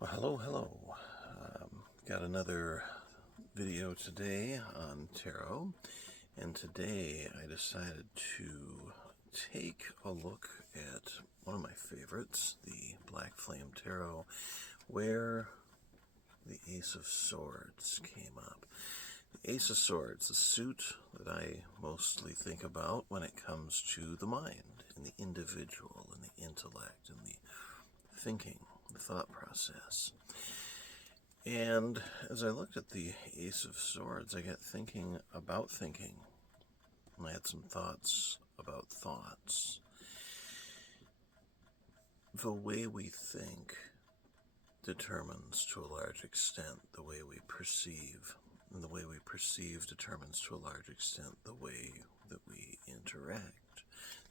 Well, hello. Got another video today on tarot, and today I decided to take a look at one of my favorites, the Black Flame Tarot, where the Ace of Swords came up. The Ace of Swords, the suit that I mostly think about when it comes to the mind, and the individual, and the intellect, and the thinking, the thought process. And as I looked at the Ace of Swords, I got thinking about thinking. And I had some thoughts about thoughts. The way we think determines to a large extent the way we perceive. And the way we perceive determines to a large extent the way that we interact.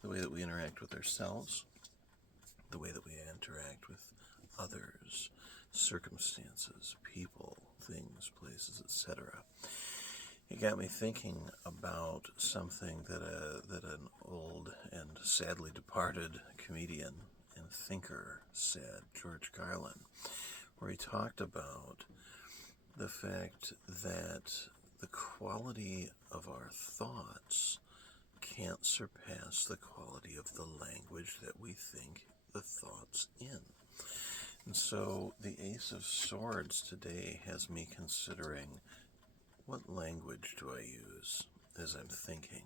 The way that we interact with ourselves, the way that we interact with others, circumstances, people, things, places, etc. It got me thinking about something that an old and sadly departed comedian and thinker said, George Carlin, where he talked about the fact that the quality of our thoughts can't surpass the quality of the language that we think the thoughts in. And so the Ace of Swords today has me considering, what language do I use as I'm thinking?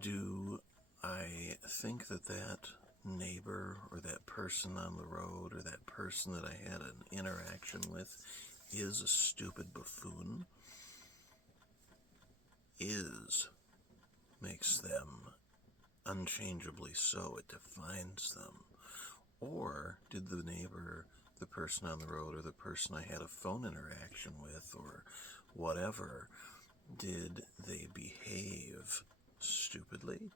Do I think that neighbor or that person on the road or that person that I had an interaction with is a stupid buffoon? Is makes them unchangeably so. It defines them. Or did the neighbor, the person on the road, or the person I had a phone interaction with, or whatever, did they behave stupidly?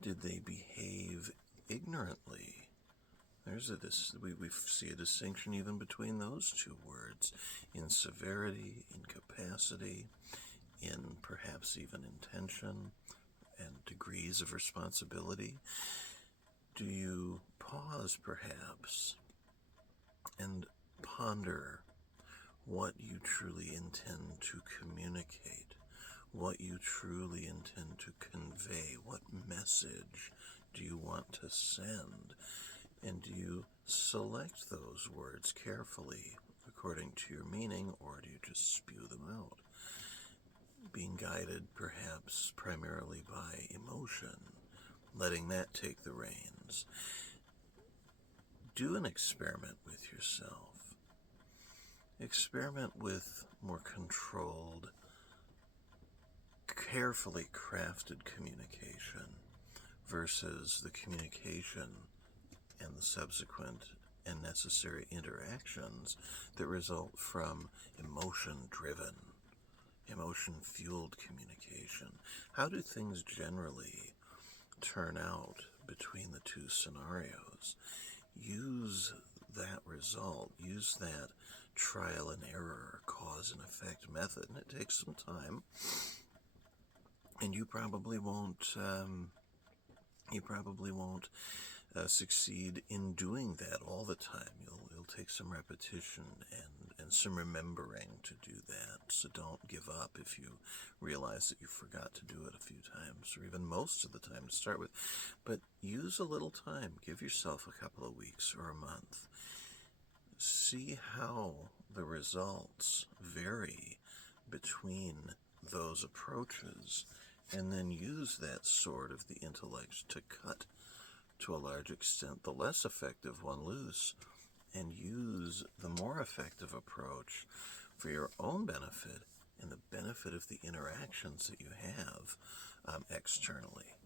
Did they behave ignorantly? We see a distinction even between those two words, in severity, in capacity, in perhaps even intention, and degrees of responsibility. Do you pause, perhaps, and ponder what you truly intend to communicate, what you truly intend to convey, what message do you want to send, and do you select those words carefully according to your meaning, or do you just spew them out, being guided perhaps primarily by emotion, letting that take the reins? Do an experiment with yourself. Experiment with more controlled, carefully crafted communication versus the communication and the subsequent and necessary interactions that result from emotion-driven, emotion-fueled communication. How do things generally turn out between the two scenarios? Use that result, use that trial and error, cause and effect method, and it takes some time, and you probably won't succeed in doing that all the time. You'll take some repetition and some remembering to do that. So don't give up if you realize that you forgot to do it a few times, or even most of the time to start with. But use a little time. Give yourself a couple of weeks or a month. See how the results vary between those approaches, and then use that sword of the intellect to cut, to a large extent, the less effective one loose, and use the more effective approach for your own benefit and the benefit of the interactions that you have externally.